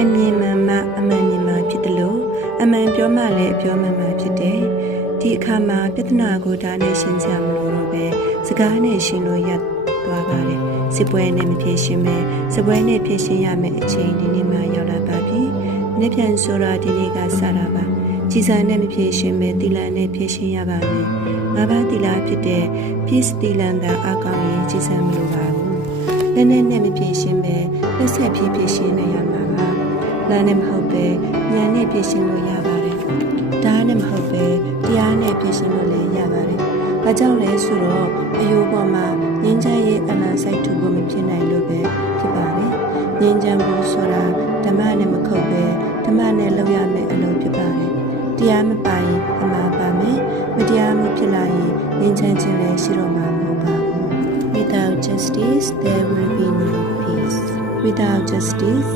အမြင်မှန်မှအမှန်မြင်မှဖြစ်တယ်လို့အမှန်ပြောမှလည်းပြောမှန်မှဖြစ်တယ်ဒီအခါမှာပြဿနာကိုဒါနဲ့ရှင်းချမလို့တော့ပဲစကားနဲ့ရှင်းလို့ရသွားပါတယ်စစ်ပွဲနဲ့မဖြေရှင်းပဲစပွဲနဲ့ဖြေရှင်းရမယ့်အချိန်ဒီနေ့မှရောက်လာပါပြီမနေ့ပြန်ဆိုတာဒီနေ့ကစတာပါကြည်စံနဲ့မဖြေရှင်းပဲတီလန်နဲ့ဖြေရှင်းရပါမယ်ငါးပါးတီလာဖြစ်တဲ့ peace တီလန်သာအကောင်းရင်ကြည်စံမလို့ပါဘူးလက်နဲ့မဖြေရှင်းပဲလက်ဆက်ဖြေရှင်းနိုင်ရမှာပါလမ်းနဲ့မဟုတ်ပဲဉာဏ်နဲ့ဖြေရှင်းလို့ရပါတယ်ဒါနဲ့မဟုတ်ပဲတရားနဲ့ဖြေရှင်းလို့လည်းရပါတယ်ဘာကြောင့်လဲဆိုတော့အယိုးပေါ်မှာငင်းချရဲ့အမှန်စိုက်ထုဖို့မဖြစ်နိုင်လို့ပဲဖြစ်ပါတယ်ငင်းချဖို့ဆိုတာဓမ္မနဲ့မခုတ်ပဲဓမ္မနဲ့လုပ်ရမယ့်အလုပ်ဖြစ်ပါတယ်တရားမပိုင်အမှားပါမယ်မတရားမှုဖြစ်လာရင်ငင်းချခြင်းလည်းရှိတော့မှာမဟုတ်ပါဘူး Without justice there will be no peace Without justice